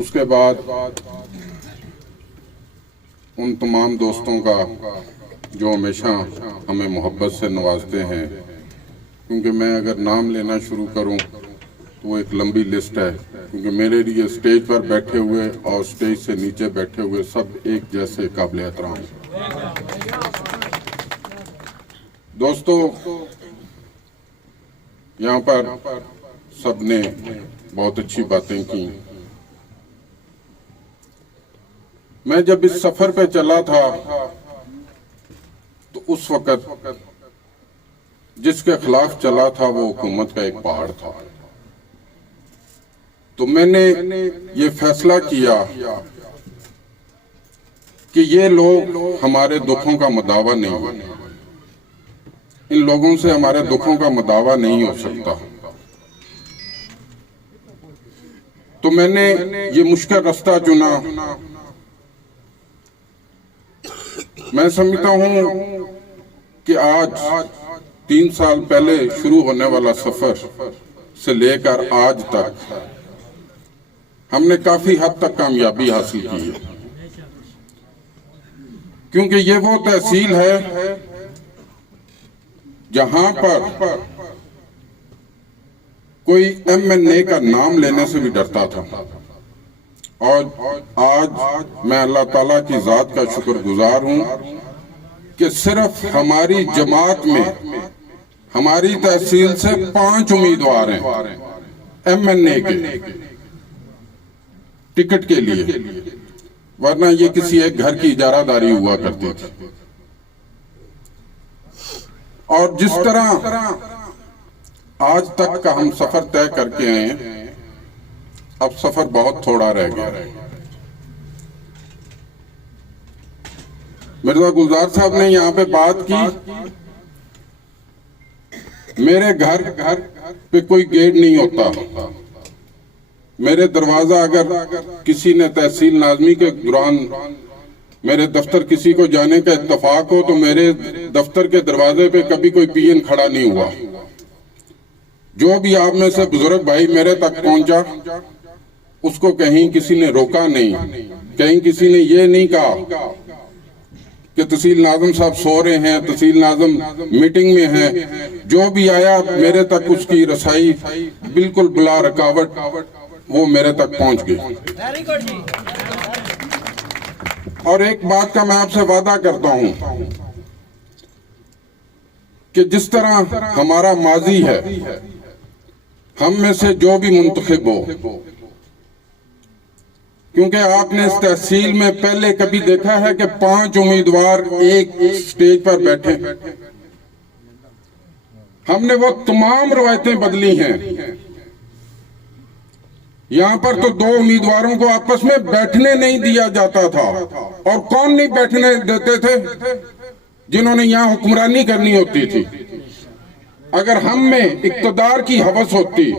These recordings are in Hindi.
उसके बाद उन तमाम दोस्तों का जो हमेशा हमें मोहब्बत से नवाजते हैं, क्योंकि मैं अगर नाम लेना शुरू करूं तो वो एक लंबी लिस्ट है, क्योंकि मेरे लिए स्टेज पर बैठे हुए और स्टेज से नीचे बैठे हुए सब एक जैसे काबिल एहतराम हैं। दोस्तों, यहाँ पर सबने बहुत अच्छी बातें की। मैं जब इस सफर पे चला था तो उस वक्त जिसके खिलाफ चला था वो हुकूमत का एक पहाड़ था। तो मैंने ये फैसला किया कि ये लोग हमारे दुखों का मुदावा नहीं है, इन लोगों से हमारे दुखों का मुदावा नहीं हो सकता। तो मैंने ये मुश्किल रास्ता चुना। मैं समझता हूं कि आज 3 साल पहले शुरू होने वाला सफर से लेकर आज तक हमने काफी हद तक कामयाबी हासिल की है, क्योंकि ये वो तहसील है जहां पर कोई एमएनए का नाम लेने से भी डरता था। और आज मैं अल्लाह ताला की जात का शुक्रगुजार हूं कि सिर्फ हमारी जमात में हमारी तहसील से 5 उम्मीदवार हैं एमएनए के टिकट के लिए, वरना ये किसी एक घर की इजारादारी हुआ करती थी। और जिस तरह आज तक का हम सफर तय करके आए हैं, अब सफर बहुत थोड़ा रह गया है। मिर्जा गुलजार साहब ने यहाँ पे बात की, मेरे घर पे कोई गेट नहीं होता। मेरे दरवाजा अगर किसी ने तहसील नाज़मी के दौरान मेरे दफ्तर किसी को जाने का इत्तेफाक हो तो मेरे दफ्तर के दरवाजे पे कभी कोई पीएन खड़ा नहीं हुआ। जो भी आप में से बुजुर्ग भाई मेरे तक पहुंचा, उसको कहीं किसी ने रोका नहीं, कहीं किसी ने ये नहीं कहा कि तहसील नाज़म साहब सो रहे हैं, तहसील नाज़म मीटिंग में है। जो भी आया मेरे तक उसकी रसाई बिल्कुल बिला रुकावट वो मेरे तक पहुंच गई। और एक बात का मैं आपसे वादा करता हूं कि जिस तरह हमारा माजी है, हम में से जो भी मुंतखब हो, क्योंकि आपने इस तहसील में पहले कभी देखा है कि 5 उम्मीदवार एक स्टेज पर बैठे। हमने वो तमाम रवायतें बदली हैं। यहाँ पर तो 2 उम्मीदवारों को आपस में बैठने नहीं दिया जाता था। और कौन नहीं बैठने देते थे? जिन्होंने यहाँ हुक्मरानी करनी होती थी। अगर हम में इक्तदार की हवस होती,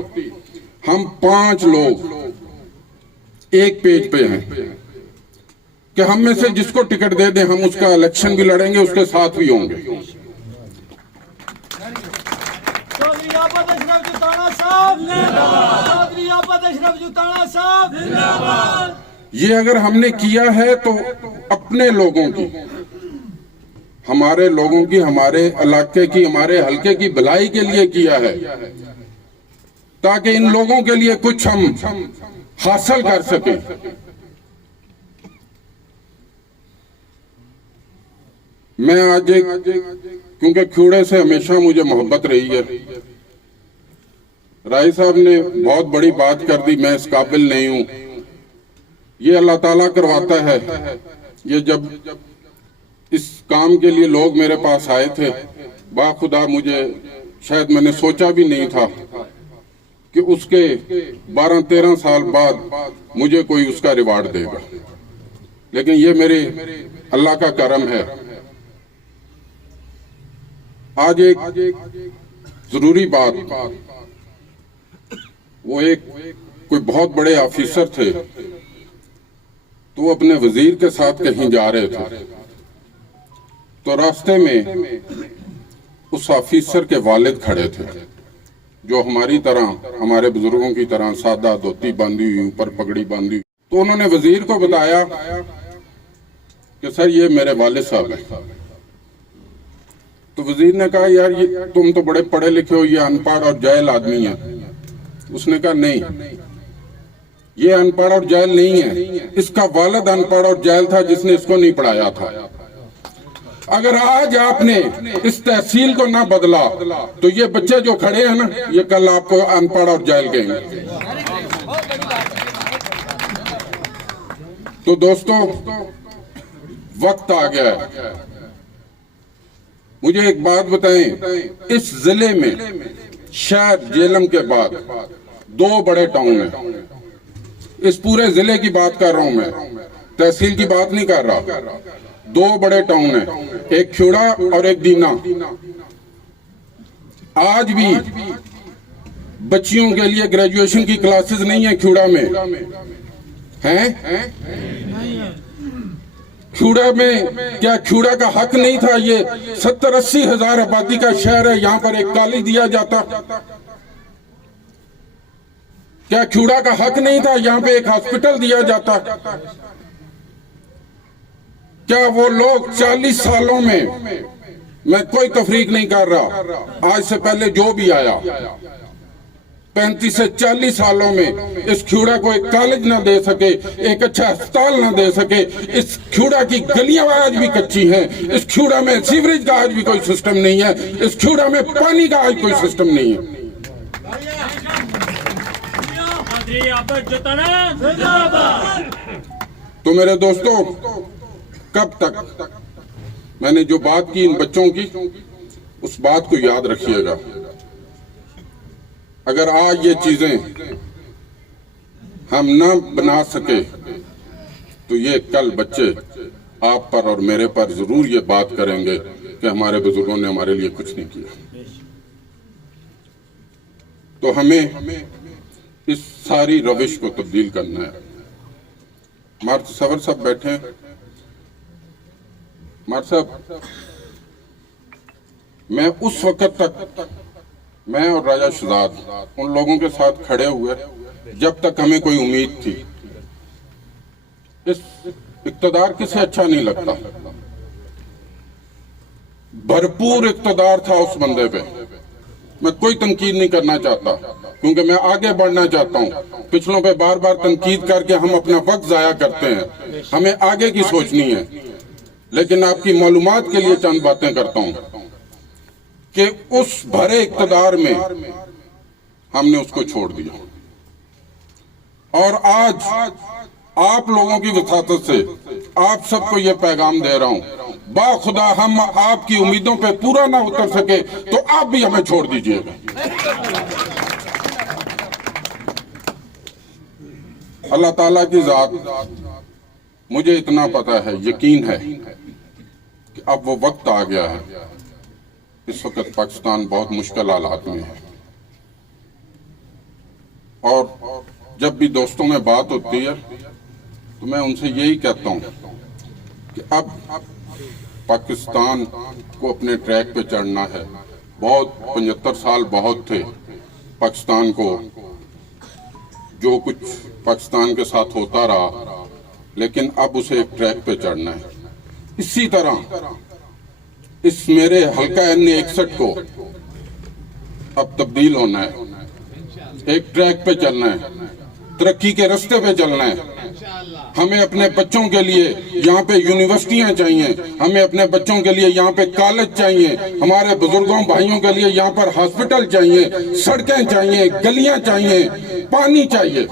हम 5 लोग एक पेज पे हैं कि हम में से जिसको टिकट दे दें हम उसका इलेक्शन भी लड़ेंगे, उसके साथ भी होंगे। ये अगर हमने किया है तो अपने लोगों की, हमारे लोगों की, हमारे इलाके की, हमारे हलके की भलाई के लिए किया है, ताकि इन लोगों के लिए कुछ हम हासिल कर सके। मैं आज क्योंकि ख्यूड़े से हमेशा मुझे मोहब्बत रही है, राय साहब ने बहुत बड़ी बात कर दी, मैं इस काबिल नहीं हूं। ये अल्लाह ताला करवाता है। ये जब इस काम के लिए लोग मेरे पास आए थे, बाखुदा मुझे शायद मैंने सोचा भी नहीं था कि उसके 12-13 साल बाद मुझे कोई उसका रिवार्ड देगा, लेकिन ये मेरे अल्लाह का करम है। आज एक जरूरी बात, वो एक कोई बहुत बड़े ऑफिसर थे, तो वो अपने वजीर के साथ कहीं जा रहे थे, तो रास्ते में उस ऑफिसर के वालिद खड़े थे, जो हमारी तरह, हमारे बुजुर्गों की तरह सादा धोती बांधी हुई, ऊपर पगड़ी बांधी। तो उन्होंने वजीर को बताया कि सर ये मेरे वालिद साहब हैं। तो वजीर ने कहा यार ये तुम तो बड़े पढ़े लिखे हो, ये अनपढ़ और जाहिल आदमी है। उसने कहा नहीं, ये अनपढ़ और जाहिल नहीं है, इसका वालिद अनपढ़ और जाहिल था जिसने इसको नहीं पढ़ाया था। अगर आज आपने इस तहसील को ना बदला तो ये बच्चे जो खड़े हैं ना, ये कल आपको अनपढ़ और जाहिल कहेंगे। तो दोस्तों वक्त आ गया है। मुझे एक बात बताएं, इस जिले में शहर जेलम के बाद 2 बड़े टाउन हैं। इस पूरे जिले की बात कर रहा हूं मैं, तहसील की बात नहीं कर रहा। 2 बड़े टाउन हैं, एक खेड़ा और एक दीना। आज भी बच्चियों के लिए ग्रेजुएशन की क्लासेस नहीं है खेड़ा में, हैं? खेड़ा में क्या खेड़ा का हक नहीं था? ये 70-80 हजार आबादी का शहर है, यहाँ पर एक कॉलेज दिया जाता। क्या खेड़ा का हक नहीं था यहाँ पे एक हॉस्पिटल दिया जाता? क्या वो लोग 40 सालों में, मैं कोई तफरीक नहीं कर रहा, आज से पहले जो भी आया, 35 से 40 सालों में इस खेड़ा को एक कॉलेज ना दे सके, एक अच्छा अस्पताल ना दे सके। इस खेड़ा की गलियां आज भी कच्ची हैं, इस खेड़ा में सीवरेज का आज भी कोई सिस्टम नहीं है, इस खेड़ा में पानी का आज कोई सिस्टम नहीं है। तो मेरे दोस्तों, कब तक मैंने जो बात की इन बच्चों की, उस बात को याद रखिएगा। अगर आज ये चीजें हम ना बना सके तो ये कल बच्चे आप पर और मेरे पर जरूर ये बात करेंगे कि हमारे बुजुर्गों ने हमारे लिए कुछ नहीं किया। तो हमें इस सारी रविश को तब्दील करना है। मार्च सवर साहब बैठे हैं। मार्च साहब, मैं उस वक्त तक, मैं और राजा शहजाद उन लोगों के साथ खड़े हुए जब तक हमें कोई उम्मीद थी। इस इक्तदार किसे अच्छा नहीं लगता? भरपूर इक्तदार था उस बंदे पे। मैं कोई तनकीद नहीं करना चाहता, क्योंकि मैं आगे बढ़ना चाहता हूं। पिछलों पे बार बार तनकीद करके हम अपना वक्त जाया करते हैं, हमें आगे की सोचनी है। लेकिन आपकी मालूमात के लिए चंद बातें करता हूं कि उस भरे इक्तदार में हमने उसको छोड़ दिया, और आज आप लोगों की वसातत से आप सबको ये पैगाम दे रहा हूं, बाखुदा हम आपकी उम्मीदों पे पूरा ना उतर सके तो आप भी हमें छोड़ दीजिएगा। अल्लाह ताला की जात, मुझे इतना पता है, यकीन है कि अब वो वक्त आ गया है। इस वक्त पाकिस्तान बहुत मुश्किल हालात में है, और जब भी दोस्तों में बात होती है तो मैं उनसे यही कहता हूं कि अब पाकिस्तान को अपने ट्रैक पे चढ़ना है। बहुत 75 साल बहुत थे पाकिस्तान को, जो कुछ पाकिस्तान के साथ होता रहा, लेकिन अब उसे एक ट्रैक पे चढ़ना है। इसी तरह इस मेरे हल्का N61 को अब तब्दील होना है, एक ट्रैक पे चलना है, तरक्की के रास्ते पे चलना है। हमें अपने बच्चों के लिए यहाँ पे यूनिवर्सिटियां चाहिए, हमें अपने बच्चों के लिए यहाँ पे कॉलेज चाहिए, हमारे बुजुर्गों भाइयों के लिए यहाँ पर हॉस्पिटल चाहिए, सड़कें चाहिए, गलियां चाहिए, पानी चाहिए।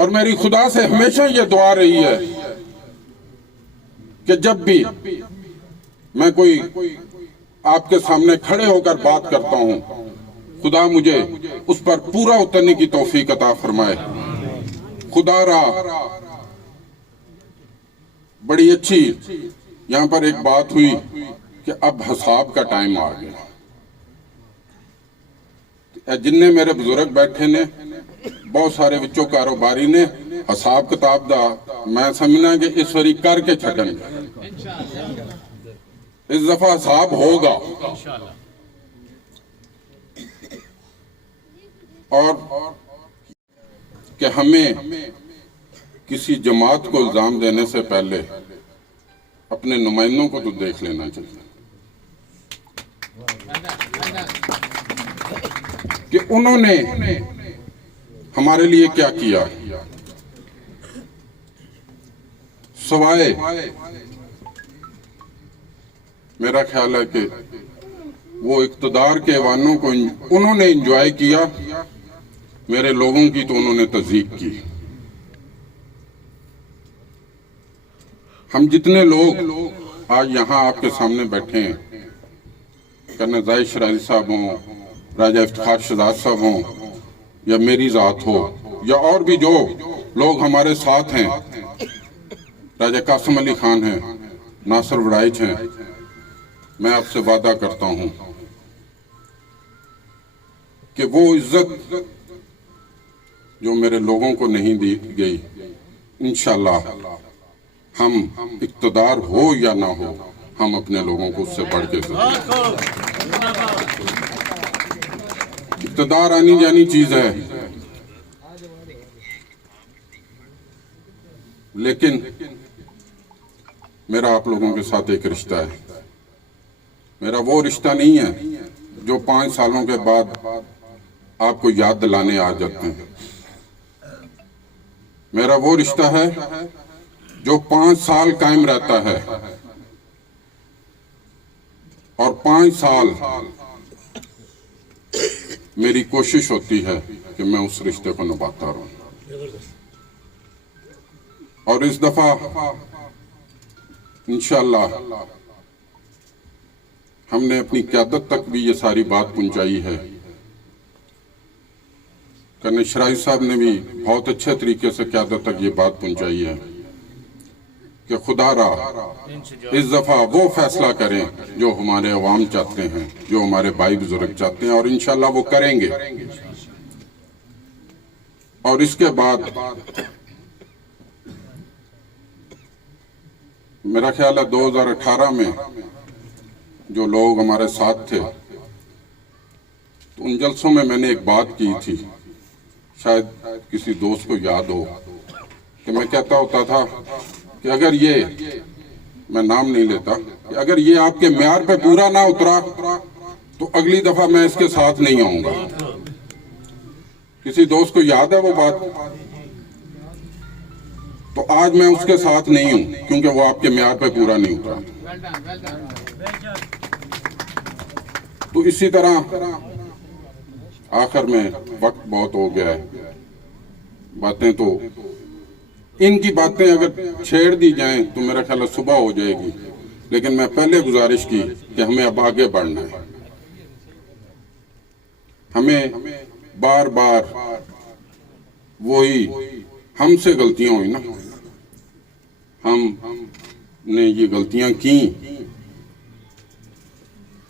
और मेरी खुदा से हमेशा ये दुआ रही है कि जब भी मैं कोई आपके सामने खड़े होकर बात करता हूं, खुदा मुझे उस पर पूरा उतरने की तौफीक अता फरमाए। खुदा रा बड़ी अच्छी यहां पर एक बात हुई कि अब हिसाब का टाइम आ गया। जिन्ने मेरे बुजुर्ग बैठे ने, बहुत सारे विचों कारोबारी ने हिसाब किताब दा मैं समझना कि इस बारी करके छड़नगे। इस दफा हिसाब होगा, और कि हमें किसी जमात को इल्जाम देने से पहले अपने नुमाइंदों को तो देख लेना चाहिए कि उन्होंने हमारे लिए क्या किया, सवाए मेरा ख्याल है कि वो इक़्तिदार के ऐवानों को उन्होंने एंजॉय किया, मेरे लोगों की तो उन्होंने तज़ीक की। हम जितने लोग आज यहाँ आपके सामने बैठे हैं, कर्नल जाहिद शराजी साहब हों, राजा इफ्तिखार शहजाद साहब हों, या मेरी ज़ात हो, या और भी जो लोग हमारे साथ हैं, राजा कासिम अली खान हैं, नासिर वड़ाइच हैं, मैं आपसे वादा करता हूं कि वो इज्जत जो मेरे लोगों को नहीं दी गई, इंशाअल्लाह हम इक़्तिदार हो या ना हो, हम अपने लोगों को उससे बढ़ के इक़्तिदार आनी जानी चीज है, लेकिन मेरा आप लोगों के साथ एक रिश्ता है। मेरा वो रिश्ता नहीं है जो 5 सालों के बाद आपको याद दिलाने आ जाते हैं। मेरा वो रिश्ता है जो 5 साल कायम रहता है, और 5 साल मेरी कोशिश होती है कि मैं उस रिश्ते को निभाता रहूं। और इस दफा इंशाअल्लाह हमने अपनी क़यादत तक भी ये सारी बात पहुंचाई है। कर्नल शराजी साहब ने भी बहुत अच्छे तरीके से क़यादत तक ये बात पहुंचाई है कि खुदा इस दफा वो फैसला करें जो हमारे अवाम चाहते हैं, जो हमारे भाई बुजुर्ग चाहते हैं, और इंशाअल्लाह वो करेंगे। और इसके बाद मेरा ख्याल है 2018 में जो लोग हमारे साथ थे, तो उन जलसों में मैंने एक बात की थी, शायद किसी दोस्त को याद हो, कि मैं कहता होता था कि अगर ये, मैं नाम नहीं लेता, कि अगर ये आपके म्यार पे पूरा ना उतरा तो अगली दफा मैं इसके साथ नहीं आऊंगा। किसी दोस्त को याद है वो बात? तो आज मैं उसके साथ नहीं हूं, क्योंकि वो आपके म्यार पे पूरा नहीं उतरा। तो इसी तरह आखिर में वक्त बहुत हो गया है, बातें तो इनकी बातें अगर छेड़ दी जाएं तो मेरा ख्याल है सुबह हो जाएगी, लेकिन मैं पहले गुजारिश की कि हमें अब आगे बढ़ना है। हमें बार बार वही हमसे गलतियां हुई ना, हमने ये गलतियां की,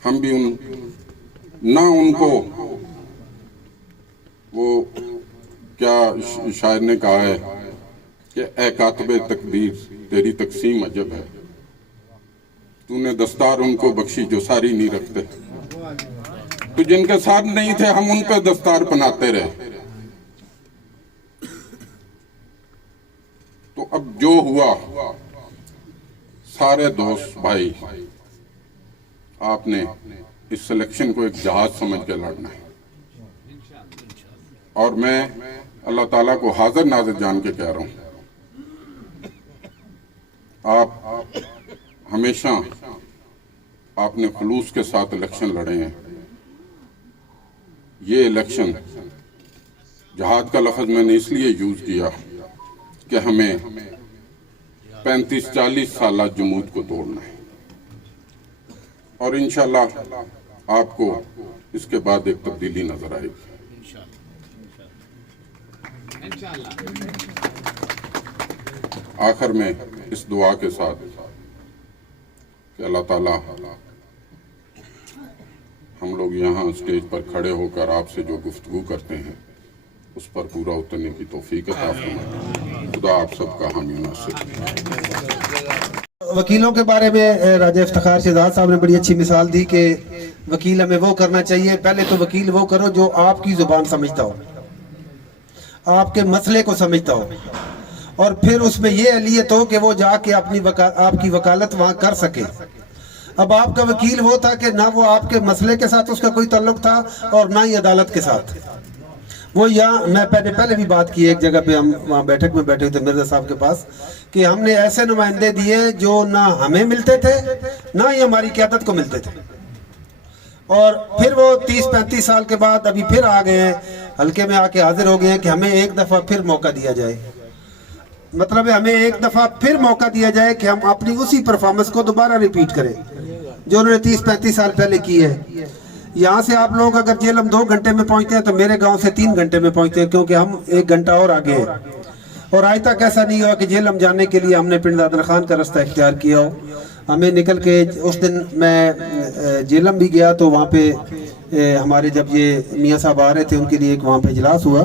हम भी उनको वो क्या शायर ने कहा है कि ए कातबे तकदीर तेरी तकसीम अजब है, तूने दस्तार उनको बख्शी जो सारी नहीं रखते। तो जिनके साथ नहीं थे हम उन पर दस्तार बनाते रहे। तो अब जो हुआ, सारे दोस्त भाई, आपने इस सिलेक्शन को एक जहाज समझ के लड़ना है, और मैं अल्लाह ताला को हाजिर नाजिर जान के कह रहा हूं, आप हमेशा आपने खुलूस के साथ इलेक्शन लड़े हैं। ये इलेक्शन, जहाद का लफ्ज मैंने इसलिए यूज किया कि हमें 35-40 साल जमूत को तोड़ना है, और इंशाल्लाह आपको इसके बाद एक तब्दीली नजर आएगी। आखिर में इस दुआ के साथ कि अल्लाह ताला हम लोग यहाँ स्टेज पर खड़े होकर आपसे जो गुफ्तगू करते हैं उस पर पूरा उतरने की तौफीक अता फरमाए। खुदा आप सबका हामी नासिर। वकीलों के बारे में राजा इफ्तिखार शहजाद साहब ने बड़ी अच्छी मिसाल दी कि वकील हमें वो करना चाहिए, पहले तो वकील वो करो जो आपकी जुबान समझता हो। आपके मसले को समझता हो और फिर उसमें ये अहलियत हो कि वो जाके आपकी वकालत वहाँ कर सके। अब आपका वकील वो था कि ना वो आपके मसले के साथ उसका कोई ताल्लुक था और ना ही अदालत के साथ। वो यहाँ मैं पहले भी बात की एक जगह पे, हम वहाँ बैठक में बैठे थे मिर्जा साहब के पास, कि हमने ऐसे नुमाइंदे दिए जो ना हमें मिलते थे ना ही हमारी क़यादत को मिलते थे, और फिर वो 30-35 साल के बाद अभी फिर आ गए हैं, हल्के में आके हाजिर हो गए हैं कि हमें एक दफ़ा फिर मौका दिया जाए। मतलब है हमें एक दफ़ा फिर मौका दिया जाए कि हम अपनी उसी परफॉर्मेंस को दोबारा रिपीट करें जो उन्होंने 30-35 साल पहले की है। यहाँ से आप लोग अगर जेलम 2 घंटे में पहुँचते हैं तो मेरे गांव से 3 घंटे में पहुँचते हैं, क्योंकि हम 1 घंटा और आगे हैं। और आज तक ऐसा नहीं हुआ कि जेलम जाने के लिए हमने पिंड दादर खान का रास्ता इख्तियार किया हो। हमें निकल के उस दिन मैं जेलम भी गया तो वहाँ पे हमारे जब ये मियाँ साहब आ रहे थे उनके लिए एक वहाँ पे इजलास हुआ,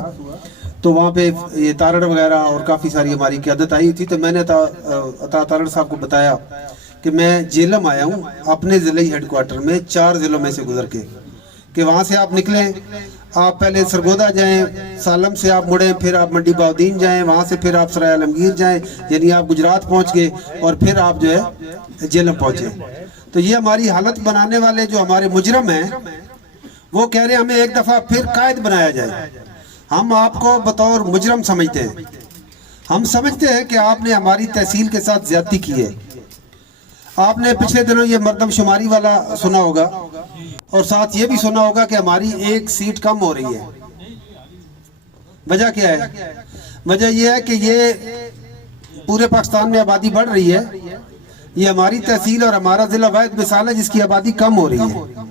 तो वहाँ पे ये तारड़ वगैरह और काफ़ी सारी हमारी क़यादत आई थी। तो मैंने अता तारड़ साहब को बताया कि मैं जेलम आया हूँ अपने ज़िले हेडक्वार्टर में 4 ज़िलों में से गुजर के, कि वहाँ से आप निकलें, आप पहले सरगोदा जाएं, सालम से आप मुड़ें, फिर आप मंडी बाउद्दीन जाएं, वहाँ से फिर आप सराय आलमगीर जाएं, यानी आप गुजरात पहुँच गए और फिर आप जो है जेलम पहुँचे। तो ये हमारी हालत बनाने वाले जो हमारे मुजरम हैं वो कह रहे हैं हमें एक दफ़ा फिर कायद बनाया जाए। हम आपको बतौर मुजरम समझते हैं, हम समझते हैं कि आपने हमारी तहसील के साथ ज्यादती की है। आपने पिछले दिनों ये मर्दमशुमारी वाला सुना होगा और साथ ये भी सुना होगा कि हमारी 1 सीट कम हो रही है। वजह क्या है? वजह यह है कि ये पूरे पाकिस्तान में आबादी बढ़ रही है, ये हमारी तहसील और हमारा जिला वाहिद मिसाल है जिसकी आबादी कम हो रही है।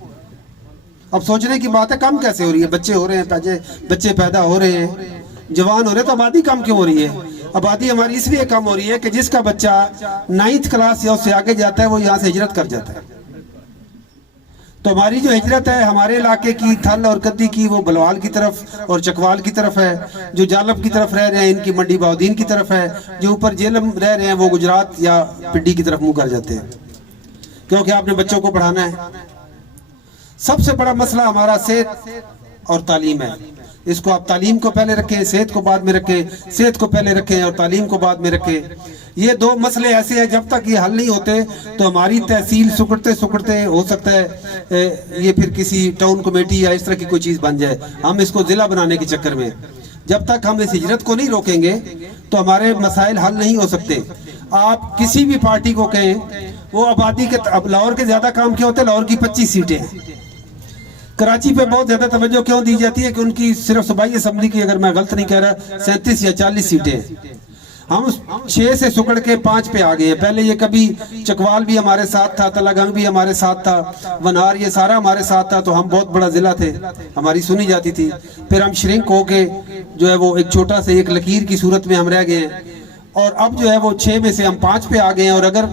अब सोचने की बात है कम कैसे हो रही है? बच्चे हो रहे हैं, बच्चे पैदा हो रहे हैं, जवान हो रहे हैं, तो आबादी कम क्यों हो रही है? आबादी हमारी इसलिए कम हो रही है कि जिसका बच्चा 9th क्लास या उससे आगे जाता है वो यहाँ से हिजरत कर जाता है। तो हमारी जो हिजरत है हमारे इलाके की थल और कद्दी की वो बलवाल की तरफ और चकवाल की तरफ है, जो जालब की तरफ रह रहे हैं इनकी मंडी बाउद्दीन की तरफ है, जो ऊपर जेलम रह रहे हैं वो गुजरात या पिंडी की तरफ मुँह कर जाते हैं, क्योंकि आपने बच्चों को पढ़ाना है। सबसे बड़ा मसला हमारा सेहत और तालीम है। इसको आप तालीम को पहले रखें, सेहत को बाद में रखें, सेहत को पहले रखें और तालीम को बाद में रखें। ये 2 मसले ऐसे हैं जब तक ये हल नहीं होते तो हमारी तहसील सुकड़ते सुकड़ते हो सकता है ये फिर किसी टाउन कमेटी या इस तरह की कोई चीज़ बन जाए। हम इसको ज़िला बनाने के चक्कर में जब तक हम इस हिजरत को नहीं रोकेंगे तो हमारे मसाइल हल नहीं हो सकते। आप किसी भी पार्टी को कहें वो आबादी के, अब लाहौर के ज़्यादा काम क्या होते हैं? लाहौर की 25 सीटें हैं। कराची पे बहुत ज़्यादा तवज्जो क्यों दी जाती है कि उनकी सिर्फ सूबाई असम्बली की, अगर मैं गलत नहीं कह रहा, 37 या 40 सीटें हैं। हम 6 से सुकड़ के 5 पे आ गए हैं। पहले ये कभी चकवाल भी हमारे साथ था, तलागंग भी हमारे साथ था, वनहार, ये सारा हमारे साथ था, तो हम बहुत बड़ा ज़िला थे, हमारी सुनी जाती थी। फिर हम श्रिंक होके जो है वो एक छोटा से एक लकीर की सूरत में हम रह गए हैं, और अब जो है वो 6 में से हम 5 पे आ गए हैं। और अगर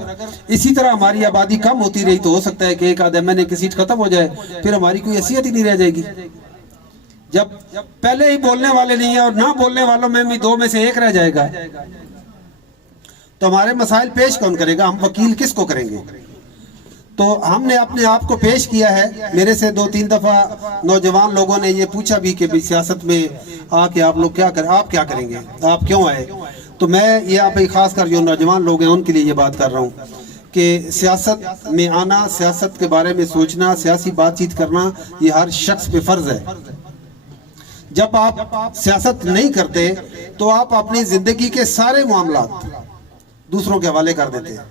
इसी तरह हमारी आबादी कम होती रही तो हो सकता है कि एक आध एमएनए की सीट खत्म हो जाए, फिर हमारी कोई हैसियत ही नहीं रह जाएगी। जब पहले ही बोलने वाले नहीं है और ना बोलने वालों में भी 2 में से 1 रह जाएगा तो हमारे मसाइल पेश कौन करेगा? हम वकील किसको करेंगे? तो हमने अपने आप को पेश किया है। मेरे से 2-3 दफ़ा नौजवान लोगों ने ये पूछा भी कि सियासत में आके आप लोग क्या करें, आप क्या करेंगे, आप क्यों आए? तो मैं ये आप खास कर जो नौजवान लोग हैं उनके लिए ये बात कर रहा हूँ कि सियासत में आना, सियासत के बारे में सोचना, सियासी बातचीत करना, ये हर शख्स पे फ़र्ज़ है। जब आप सियासत नहीं करते तो आप अपनी ज़िंदगी के सारे मामलात दूसरों के हवाले कर देते हैं।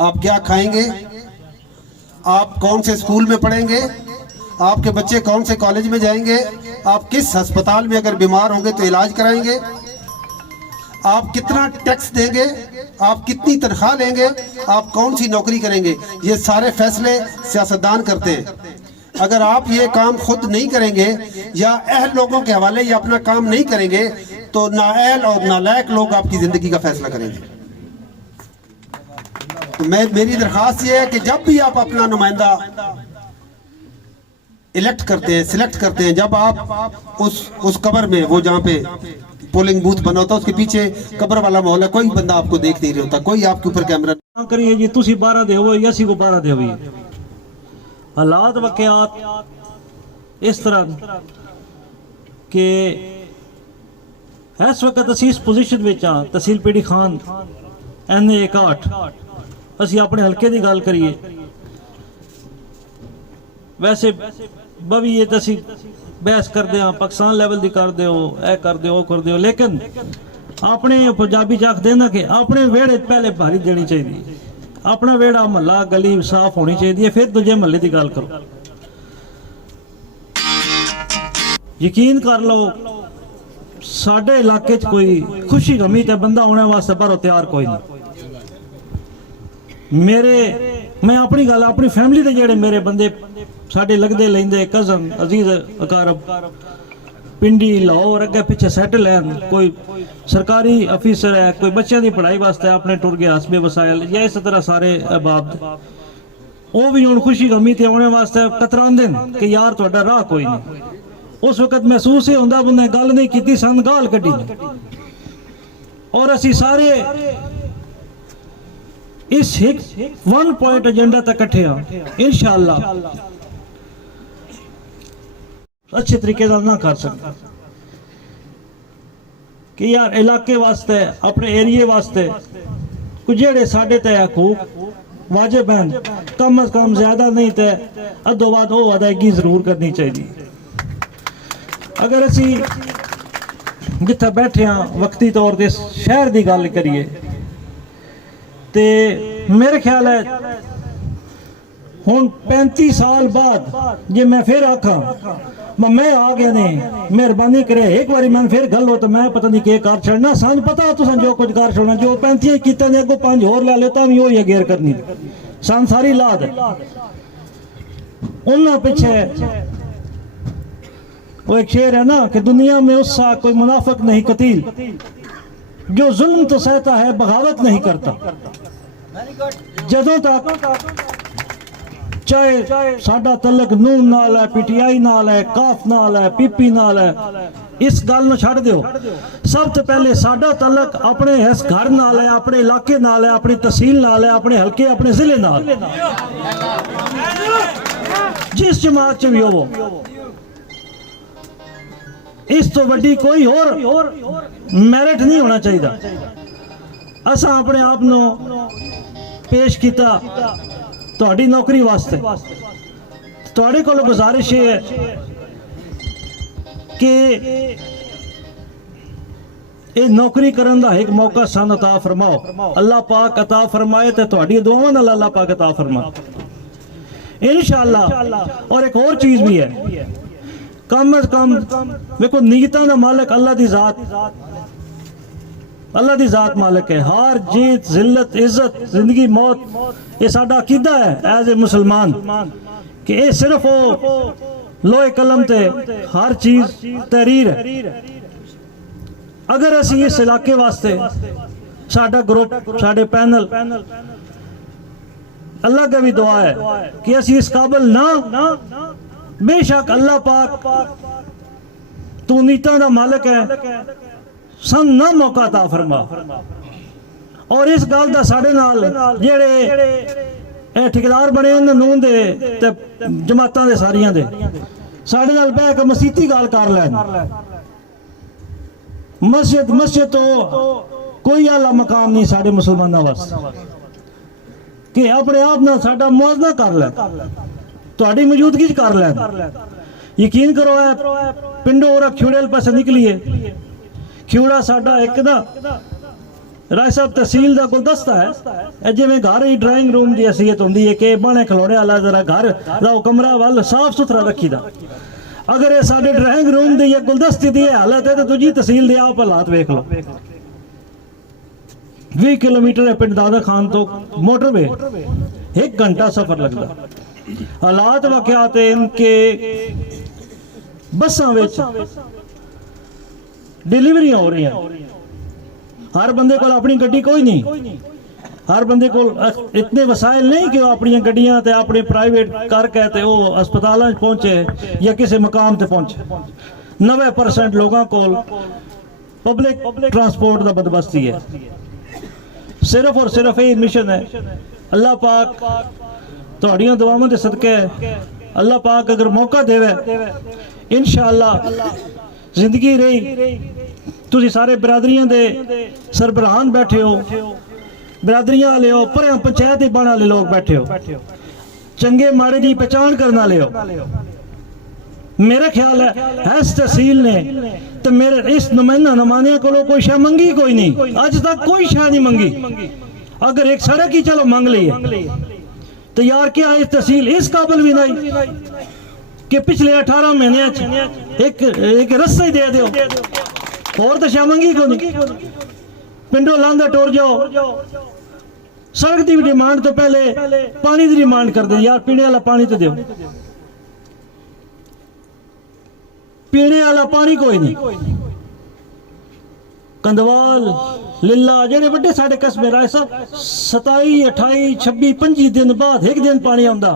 आप क्या खाएंगे, आप कौन से स्कूल में पढ़ेंगे, आपके बच्चे कौन से कॉलेज में जाएंगे, आप किस अस्पताल में अगर बीमार होंगे तो इलाज कराएंगे, आप कितना टैक्स देंगे, आप कितनी तनख्वाह लेंगे, आप कौन सी नौकरी करेंगे, ये सारे फैसले सियासतदान करते हैं। अगर आप ये काम खुद नहीं करेंगे या अहल लोगों के हवाले या अपना काम नहीं करेंगे तो नाअहल और नालायक लोग आपकी ज़िंदगी का फैसला करेंगे। तो मेरी दरख्वास्त ये है कि जब भी आप अपना नुमाइंदा इलेक्ट करते हैं, सिलेक्ट करते हैं, जब आप उस कब्र में, वो जहाँ पे पोलिंग बूथ बना होता है उसके पीछे कब्र वाला माहौल है, कोई बंदा आपको देख नहीं रहा होता, कोई आपके ऊपर कैमरा करिए जी तुसी 12 देवो या सी को 12 देवी। हालात वाकयात इस तरह के इस वक्त असी इस पोजीशन में हाँ तहसील पीडी खान NA 61 असी अपने हल्के की गल करिए वैसे बवी ये तसी बहस करते हैं पाकिस्तान लेवल की कर दो ए कर दो कर दो लेकिन अपने पंजाबी च आखते ना कि अपने वेड़े पहले भारी देनी चाहिए अपना वेड़ा महला गली साफ होनी चाहिए फिर दूजे महल्ले की गल करो यकीन कर लो साडे इलाके च कोई खुशी गमी ते बंदा आने वास्ते पर तैयार कोई नहीं मेरे मैं अपनी गल अपनी फैमिली दे जेड़े मेरे बंदे साडे लगदे लेंदे कजन अजीज अकारब पिंडी लाहौर अगे पिछे सैटल है कोई सरकारी अफिसर है कोई बच्चों की पढ़ाई वास्ते अपने टुर गया हसबे वसायल या इस तरह सारे अहबाब वो भी हुण खुशी गमी ते आने वास्ते कतरांदे कि यार तुहाडा राह कोई नहीं उस वक्त महसूस ही होंदा बंदे गल नहीं की सन गाल कड्डी और असी सारे इस वन पॉइंट एजेंडा तक इकट्ठे हाँ इंशाअल्लाह अच्छे तरीके ना कर सकते कि यार इलाके वास्ते अपने एरिए वास्ते कुछ जेड़े साढ़े ते हकूक वाजिब हैं कम अज कम ज्यादा नहीं ते अद्धो बाद वो अदायगी जरूर करनी चाहिए अगर असी जिथे बैठे हाँ वक्ती तौर पर शहर की गल करिए तो मेरे ख्याल है हुण 35 साल बाद जे मैं फिर आखा मैं आ गया ने मेहरबानी करे एक बारी मैं फिर गल हो तो मैं पता नहीं के कर छड़ना सन पता तुम जो कुछ कर छोड़ना जो 35 किता ने अगो 5 होर ला लेता भी वही अगेर करनी सन सारी लाद उन्ना पीछे वो एक शेर है ना कि दुनिया में उससा कोई मुनाफिक नहीं कतील जो जुल्म तो सहता है बगावत नहीं करता जदों तक चाहे साडा तलक नून नाल है PTI नाल है काफ नाल है PP नाल है इस गल नूं छड्ड दिओ सब तो पहले साडा तलक अपने इस घर नाल है अपने इलाके नाल है अपनी तहसील नाल है अपने हल्के अपने जिले नाल जिस जमात च भी हो इस तो वड्डी कोई और मैरिट नहीं होना चाहिए असा अपने आप नूं पेश किया तुहाडी नौकरी वास्ते तुहाडे कोलों गुजारिश है कि ये नौकरी करन दा एक मौका सन अता फरमाओ अल्लाह पाक अता फरमाए ते तुहाडी दुआवां नाल अल्लाह पाक अता फरमाए इंशाअल्लाह और एक और चीज भी है कम अज कम देखो नीयतां दा मालिक अल्लाह दी जात मालिक है हार जीत जिल्लत इज्जत जिंदगी मौत ये साडा अकीदा है एज ए मुसलमान कि ये सिर्फ वो लोहे कलम ते हर चीज तहरीर है अगर असी इस इलाके वास्ते साडा ग्रुप साडे पैनल अल्लाह का भी दुआ है कि असी इस काबिल ना बेशक अल्लाह पाक तू नीयतां दा मालिक है सन ना मौका ता फरमा और इस गल दा साडे नाल जेड़े ठेकेदार बने नून दे ते जमातां दे सारियां दे साडे नाल बैठ के मसीती गल कर लैन मस्जिद तो कोई आला मकाम नहीं साडे मुसलमानां वास्ते कि अपने आप ना साडा मुआवजा कर लै तुहाडी मौजूदगी च कर लैन यकीन करो पिंडों और खिवड़े पासे निकलिए खिवड़ा साडा एक ना राय साहब तहसील का गुलदस्ता है जिवें घर ही ड्राइंग रूम की हैसीयत होंदी है कि बने खिलौने वाला जरा घर का कमरा वाल साफ सुथरा रखीदा अगर ये साडे ड्राइंग रूम की या गुलदस्ते की हालत है तो दूजी तहसील के आप हालात वेख लो 20 किलोमीटर है पिंड दादा खान तो मोटरवे 1 घंटा सफर लगता हालात वाकयात इनके बसा डिलीवरियां हो रही हैं हर बंदे को अपनी गड्डी कोई नहीं हर बंदे को इतने वसाइल नहीं कि अपनी गड्डियां ते अपने प्राइवेट करके ते वो अस्पतालों पहुंचे या किसी मकाम ते पहुंचे 90% लोगों को पब्लिक ट्रांसपोर्ट का बंदोबस्ती है सिर्फ और सिर्फ यही मिशन है अल्लाह पाक तुहाड़ियां दुआवां दे सदके अल्लाह पाक अगर मौका देवे इंशाअल्लाह जिंदगी रही ਤੁਸੀਂ ਸਾਰੇ ਬਰਾਦਰੀਆਂ ਦੇ ਸਰਬਰਾਹਾਨ ਬੈਠੇ ਹੋ, ਬਰਾਦਰੀਆਂ ਵਾਲੇ ਹੋ, ਪਰਿਆਂ ਪੰਚਾਇਤ ਦੇ ਬਣ ਵਾਲੇ ਲੋਕ ਬੈਠੇ ਹੋ, ਚੰਗੇ ਮਾੜੇ ਦੀ ਪਛਾਣ ਕਰਨ ਵਾਲੇ ਹੋ। मेरा ख्याल है इस तहसील ने तो मेरे इस नुमाइंदे को कोई शह मंगी कोई नहीं, अज तक कोई शह नहीं मंगी। अगर एक सड़क ही चलो मंग ली तो यार क्या इस तहसील इस काबिल भी नहीं कि पिछले 18 महीने एक रस्ता ही दे दो, और तो शह मंगी को नहीं। पिंडों लांदा टोर जाओ, सड़क की भी डिमांड तो पहले पानी की डिमांड कर दे, यार पीने वाला पानी तो दो। पीने वाला पानी कोई नहीं। कंदवाल लिल्ला जेड़े बड़े साढ़े कस्बे राय सब 27 28 26 25 दिन बाद एक दिन पानी आंदा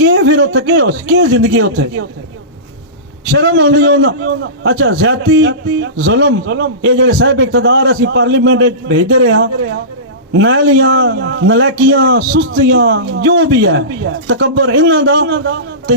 के फिर उत्थे के जिंदगी उत्थे शर्म आउंदी है ना। अच्छा ज्यादती जुल्म ये जेड़े साहब इख्तदार असी पार्लीमेंट भेजते रहे हां, नालियां नलैकियां सुस्तियां जो भी है तकबर इन्हां दा ते